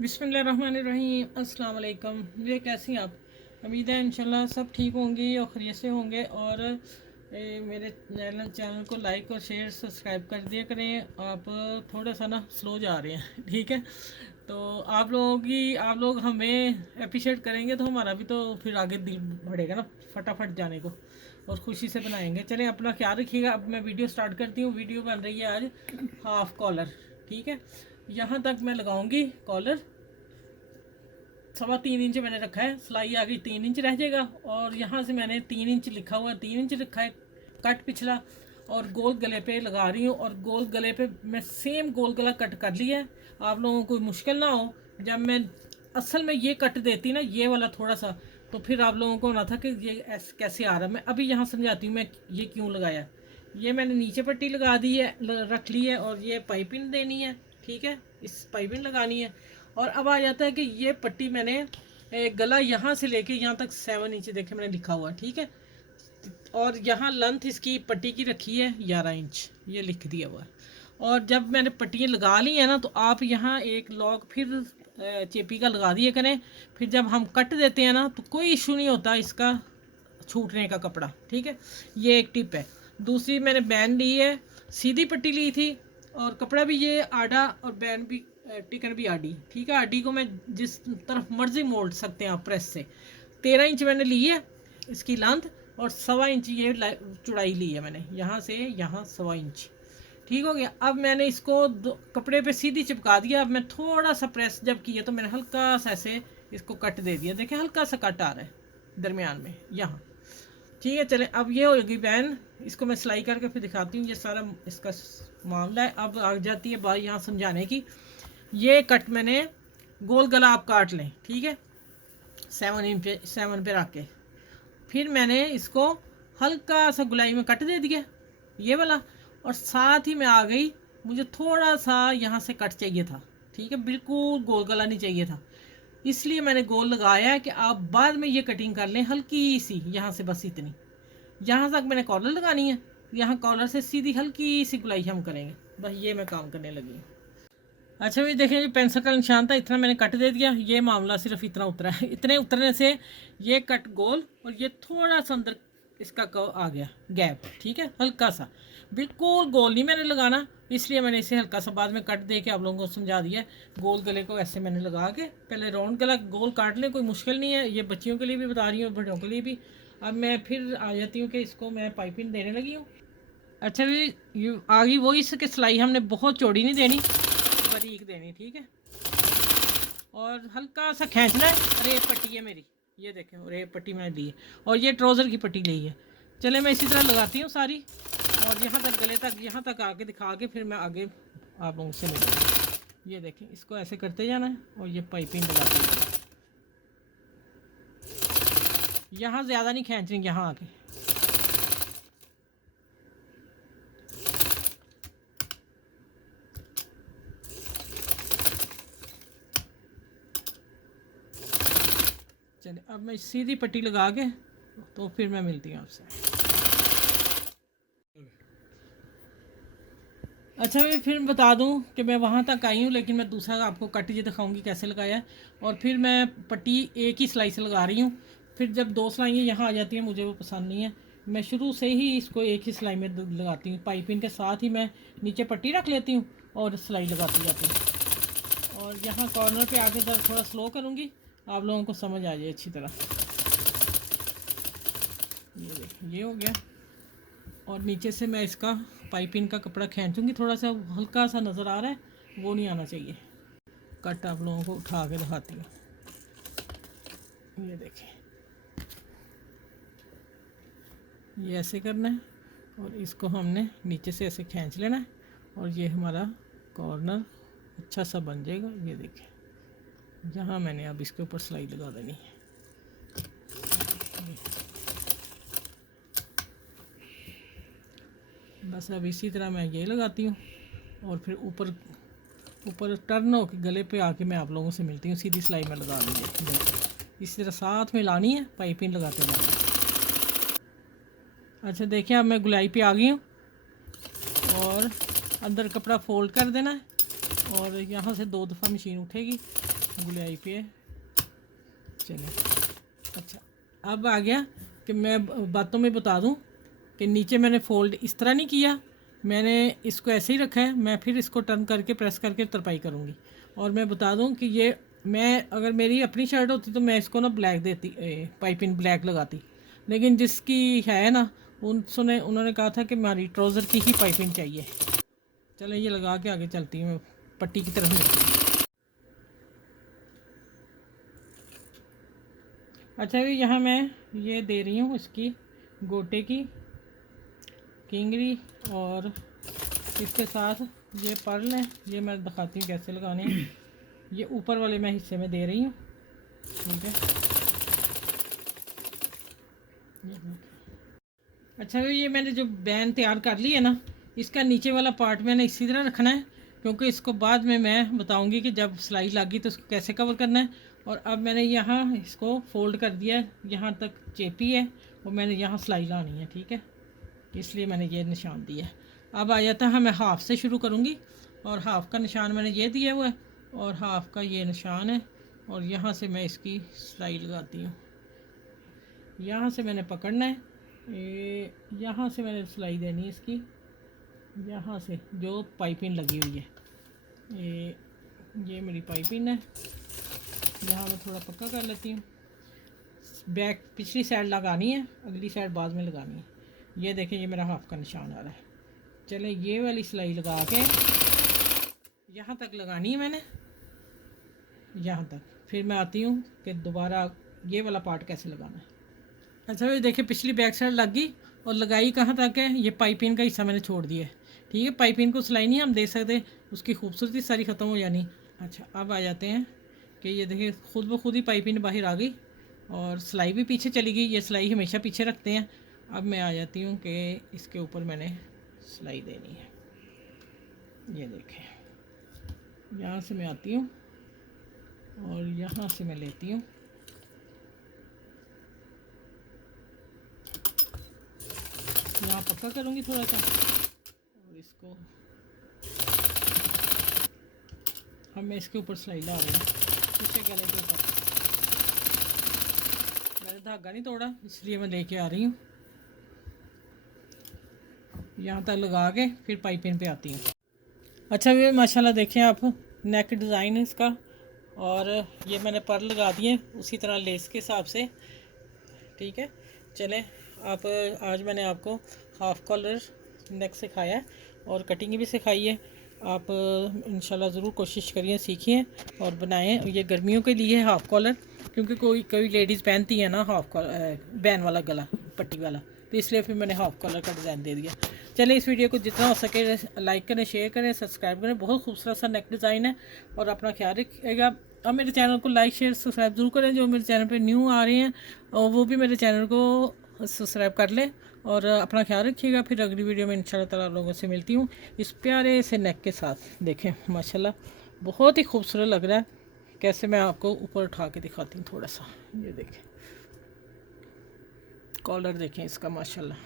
बिस्मिल्लाहिर्रहमानिर्रहीम। अस्सलाम वालेकुम। ये कैसी हैं आप? उम्मीद है इंशाल्लाह सब ठीक होंगी और खैरियत से होंगे। और मेरे चैनल को लाइक और शेयर सब्सक्राइब कर दिया करें। आप थोड़ा सा ना स्लो जा रहे हैं ठीक है, तो आप लोग हमें अप्रिशिएट करेंगे तो हमारा भी तो फिर आगे दिल बढ़ेगा ना फटाफट जाने को, और खुशी से बनाएंगे। चलें, अपना ख्याल रखिएगा। अब मैं वीडियो स्टार्ट करती हूँ। वीडियो बन रही है आज हाफ कॉलर, ठीक है। यहाँ तक मैं लगाऊंगी कॉलर। 3.25 इंच मैंने रखा है, सिलाई आ गई 3 इंच रह जाएगा। और यहाँ से मैंने 3 इंच लिखा हुआ है, 3 इंच रखा है कट पिछला। और गोल गले पे लगा रही हूँ, और गोल गले पे मैं सेम गोल गला कट कर लिया है। आप लोगों को मुश्किल ना हो, जब मैं असल में ये कट देती ना, ये वाला थोड़ा सा, तो फिर आप लोगों को होना था कि ये कैसे आ रहा है। मैं अभी यहाँ समझाती हूँ मैं ये क्यों लगाया। ये मैंने नीचे पट्टी लगा दी है, रख ली है, और ये पाइपिंग देनी है, ठीक है, इस पाइपिंग लगानी है। और अब आ जाता है कि ये पट्टी मैंने गला यहाँ से लेके यहाँ तक 7 इंच देखे मैंने लिखा हुआ, ठीक है। और यहाँ लेंथ इसकी पट्टी की रखी है 11 इंच, ये लिख दिया हुआ है। और जब मैंने पट्टियाँ लगा ली हैं ना, तो आप यहाँ एक लॉक फिर चेपी का लगा दिए करें। फिर जब हम कट देते हैं ना, तो कोई इशू नहीं होता इसका छूटने का कपड़ा, ठीक है। ये एक टिप है। दूसरी मैंने बैन ली है, सीधी पट्टी ली थी, और कपड़ा भी ये आड़ा, और बैन भी टिकन भी आड़ी, ठीक है। आड़ी को मैं जिस तरफ मर्जी मोड़ सकते हैं आप प्रेस से। 13 इंच मैंने ली है इसकी लेंथ, और 1.25 इंच ये चौड़ाई ली है मैंने, यहाँ से यहाँ 1.25 इंच, ठीक हो गया। अब मैंने इसको कपड़े पे सीधी चिपका दिया। अब मैं थोड़ा सा प्रेस जब किया तो मैंने हल्का सा ऐसे इसको कट दे दिया। देखें हल्का सा कट आ रहा है दरमियान में यहाँ, ठीक है। चलें, अब ये होगी बैन। इसको मैं सिलाई करके फिर दिखाती हूँ। ये सारा इसका मामला है। अब आ जाती है बात यहाँ समझाने की। ये कट मैंने गोल गला आप काट लें, ठीक है, 7 पे रख के। फिर मैंने इसको हल्का सा गुलाई में कट दे दिया, ये वाला। और साथ ही मैं आ गई, मुझे थोड़ा सा यहाँ से कट चाहिए था, ठीक है, बिल्कुल गोल गला नहीं चाहिए था। इसलिए मैंने गोल लगाया है कि आप बाद में ये कटिंग कर लें हल्की सी, यहाँ से बस इतनी। यहाँ तक मैंने कॉलर लगानी है, यहाँ कॉलर से सीधी हल्की सी गुलाई हम करेंगे। बस ये मैं काम करने लगी हूँ। अच्छा भाई देखें, ये पेंसिल का निशान था, इतना मैंने कट दे दिया। ये मामला सिर्फ इतना उतरा है। इतने उतरने से ये कट गोल, और ये थोड़ा सा अंदर इसका आ गया गैप, ठीक है, हल्का सा। बिल्कुल गोल नहीं मैंने लगाना, इसलिए मैंने इसे हल्का सा बाद में कट दे के आप लोगों को समझा दिया। गोल गले को ऐसे मैंने लगा के पहले राउंड गला गोल काट लें, कोई मुश्किल नहीं है। ये बच्चियों के लिए भी बता रही हूँ, बड़ों के लिए भी। अब मैं फिर आ जाती हूँ कि इसको मैं पाइपिंग देने लगी हूँ। अच्छा भी, ये आ गई वही इसके सिलाई हमने बहुत चौड़ी नहीं देनी, बारीक देनी, ठीक है। और हल्का सा खींचना है। रेप पट्टी है मेरी, ये देखें रेप पट्टी मैंने ली है, और ये ट्राउज़र की पट्टी ली है। चले, मैं इसी तरह लगाती हूँ सारी, और यहाँ तक गले तक, यहाँ तक आके दिखा के फिर मैं आगे आप लोगों से मिलूँगी। ये देखें, इसको ऐसे करते जाना है, और ये पाइपिंग लगाती है। यहाँ ज़्यादा नहीं खींचनी, यहाँ आके। चलिए, अब मैं सीधी पट्टी लगा के तो फिर मैं मिलती हूँ आपसे। अच्छा मैं फिर बता दूं कि मैं वहाँ तक आई हूँ, लेकिन मैं दूसरा आपको कट ये दिखाऊंगी कैसे लगाया है। और फिर मैं पट्टी एक ही सिलाई से लगा रही हूँ। फिर जब 2 सिलाइयाँ यहाँ आ जाती हैं, मुझे वो पसंद नहीं है। मैं शुरू से ही इसको एक ही सिलाई में लगाती हूँ। पाइपिंग के साथ ही मैं नीचे पट्टी रख लेती हूँ और सिलाई लगाती जाती हूँ। और यहाँ कॉर्नर पर आगे दर थोड़ा स्लो करूँगी, आप लोगों को समझ आ जाए अच्छी तरह। ये देखिए, ये हो गया। और नीचे से मैं इसका पाइपिंग का कपड़ा खींचूंगी, थोड़ा सा हल्का सा नज़र आ रहा है, वो नहीं आना चाहिए। कट आप लोगों को उठा के दिखाती हूँ। ये देखें, ये ऐसे करना है, और इसको हमने नीचे से ऐसे खींच लेना है, और ये हमारा कॉर्नर अच्छा सा बन जाएगा। ये देखें, जहाँ मैंने अब इसके ऊपर सिलाई लगा देनी है। बस अब इसी तरह मैं ये लगाती हूँ, और फिर ऊपर ऊपर टर्न हो के गले पे आके मैं आप लोगों से मिलती हूँ। सीधी सिलाई में लगा लीजिए, इसी तरह साथ में लानी है, पाइपिंग लगाते जाना। अच्छा देखिए, अब मैं गुलाई पे आ गई हूँ, और अंदर कपड़ा फोल्ड कर देना है, और यहाँ से 2 दफ़ा मशीन उठेगी। गुलाई पे। चलिए अच्छा, अब आ गया कि मैं बातों में बता दूं कि नीचे मैंने फोल्ड इस तरह नहीं किया, मैंने इसको ऐसे ही रखा है। मैं फिर इसको टर्न करके प्रेस करके तरपाई करूँगी। और मैं बता दूं कि ये मैं अगर मेरी अपनी शर्ट होती तो मैं इसको ना ब्लैक देती, पाइपिंग ब्लैक लगाती, लेकिन जिसकी है ना उन्होंने कहा था कि हमारी ट्राउज़र की ही पाइपिंग चाहिए। चलो ये लगा के आगे चलती हूँ, पट्टी की तरफ मिलती हूँ। अच्छा भी यहाँ मैं ये दे रही हूँ इसकी गोटे की किंगरी, और इसके साथ ये पर्ल है, ये मैं दिखाती हूँ कैसे लगाने हैं। ये ऊपर वाले मैं हिस्से में दे रही हूँ, ठीक है। अच्छा ये मैंने जो बैन तैयार कर ली है ना, इसका नीचे वाला पार्ट मैंने इसी तरह रखना है, क्योंकि इसको बाद में मैं बताऊंगी कि जब सिलाई लगी तो उसको कैसे कवर करना है। और अब मैंने यहाँ इसको फोल्ड कर दिया है, यहाँ तक चेपी है और मैंने यहाँ सिलाई लानी है, ठीक है, इसलिए मैंने ये निशान दिया है। अब आ जाता है, मैं हाफ़ से शुरू करूँगी और हाफ़ का निशान मैंने ये दिया हुआ है और हाफ़ का ये निशान है, और यहाँ से मैं इसकी सिलाई लगाती हूँ। यहाँ से मैंने पकड़ना है, यहाँ से मैंने सिलाई देनी है इसकी, यहाँ से जो पाइपिंग लगी हुई है, ये मेरी पाइपिंग है। यहाँ मैं थोड़ा पक्का कर लेती हूँ। बैक पिछली साइड लगानी है, अगली साइड बाद में लगानी है। ये देखें, ये मेरा हाफ का निशान आ रहा है। चले ये वाली सिलाई लगा के यहाँ तक लगानी है मैंने, यहाँ तक। फिर मैं आती हूँ कि दोबारा ये वाला पार्ट कैसे लगाना है। अच्छा ये देखिए, पिछली बैक साइड लग गई और लगाई कहाँ तक है, ये पाइपिंग का हिस्सा मैंने छोड़ दिया है, ठीक है। पाइपिंग को सिलाई नहीं हम दे सकते, उसकी खूबसूरती सारी ख़त्म हो जानी। अच्छा अब आ जाते हैं कि ये देखिए खुद ब खुद ही पाइपिंग बाहर आ गई और सिलाई भी पीछे चली गई। ये सिलाई हमेशा पीछे रखते हैं। अब मैं आ जाती हूँ कि इसके ऊपर मैंने सिलाई देनी है। ये देखें, यहाँ से मैं आती हूँ और यहाँ से मैं लेती हूँ, यहाँ पक्का करूँगी थोड़ा सा, और इसको अब मैं इसके ऊपर सिलाई ला रही हूँ पीछे गले के ऊपर। मैंने धागा नहीं तोड़ा, इसलिए मैं लेके आ रही हूँ। यहाँ तक लगा के फिर पाइपिंग पे आती हूँ। अच्छा ये माशाल्लाह देखें आप, नेक डिज़ाइन है इसका, और ये मैंने पर लगा दिए उसी तरह लेस के हिसाब से, ठीक है। चलें आप, आज मैंने आपको हाफ़ कॉलर नेक सिखाया है और कटिंग भी सिखाई है। आप इंशाल्लाह ज़रूर कोशिश करिए, सीखिए और बनाएं। ये गर्मियों के लिए हाफ़ कॉलर, क्योंकि कोई लेडीज़ पहनती है ना हाफ़ कॉलर बैन वाला गला पट्टी वाला, तो इसलिए फिर मैंने हाफ़ कॉलर का डिज़ाइन दे दिया। चलिए इस वीडियो को जितना हो सके लाइक करें, शेयर करें, सब्सक्राइब करें। बहुत खूबसूरत सा नेक डिज़ाइन है और अपना ख्याल रखिएगा। अब मेरे चैनल को लाइक शेयर सब्सक्राइब ज़रूर करें। जो मेरे चैनल पे न्यू आ रहे हैं और वो भी मेरे चैनल को सब्सक्राइब कर लें और अपना ख्याल रखिएगा। फिर अगली वीडियो में इंशाल्लाह ताला लोगों से मिलती हूँ इस प्यारे से नेक के साथ। देखें माशाल्लाह बहुत ही खूबसूरत लग रहा है। कैसे मैं आपको ऊपर उठा के दिखाती हूँ थोड़ा सा, ये देखें कॉलर देखें इसका माशाल्लाह।